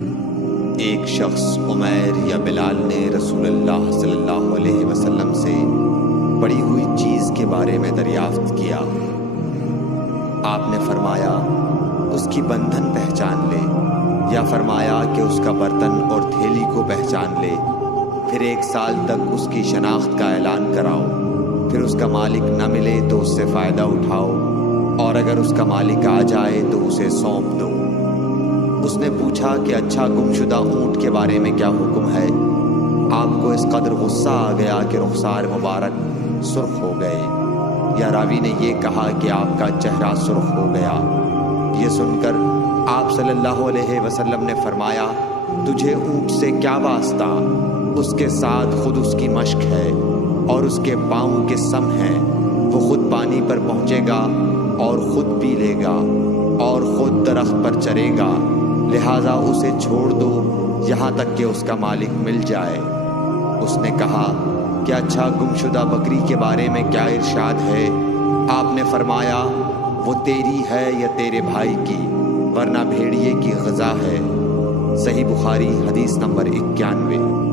ایک شخص عمیر یا بلال نے رسول اللہ صلی اللہ علیہ وسلم سے پڑی ہوئی چیز کے بارے میں دریافت کیا۔ آپ نے فرمایا اس کی بندھن پہچان لے، یا فرمایا کہ اس کا برتن اور تھیلی کو پہچان لے، پھر 1 سال تک اس کی شناخت کا اعلان کراؤ، پھر اس کا مالک نہ ملے تو اس سے فائدہ اٹھاؤ، اور اگر اس کا مالک آ جائے تو اسے سونپ دو۔ اس نے پوچھا کہ اچھا گمشدہ اونٹ کے بارے میں کیا حکم ہے؟ آپ کو اس قدر غصہ آ گیا کہ رخسار مبارک سرخ ہو گئے، یا راوی نے یہ کہا کہ آپ کا چہرہ سرخ ہو گیا۔ یہ سن کر آپ صلی اللہ علیہ وسلم نے فرمایا، تجھے اونٹ سے کیا واسطہ؟ اس کے ساتھ خود اس کی مشق ہے اور اس کے پاؤں کے سم ہیں، وہ خود پانی پر پہنچے گا اور خود پی لے گا اور خود درخت پر چرے گا، لہٰذا اسے چھوڑ دو یہاں تک کہ اس کا مالک مل جائے۔ اس نے کہا کہ اچھا گمشدہ بکری کے بارے میں کیا ارشاد ہے؟ آپ نے فرمایا وہ تیری ہے یا تیرے بھائی کی، ورنہ بھیڑیے کی غذا ہے۔ صحیح بخاری حدیث نمبر 91۔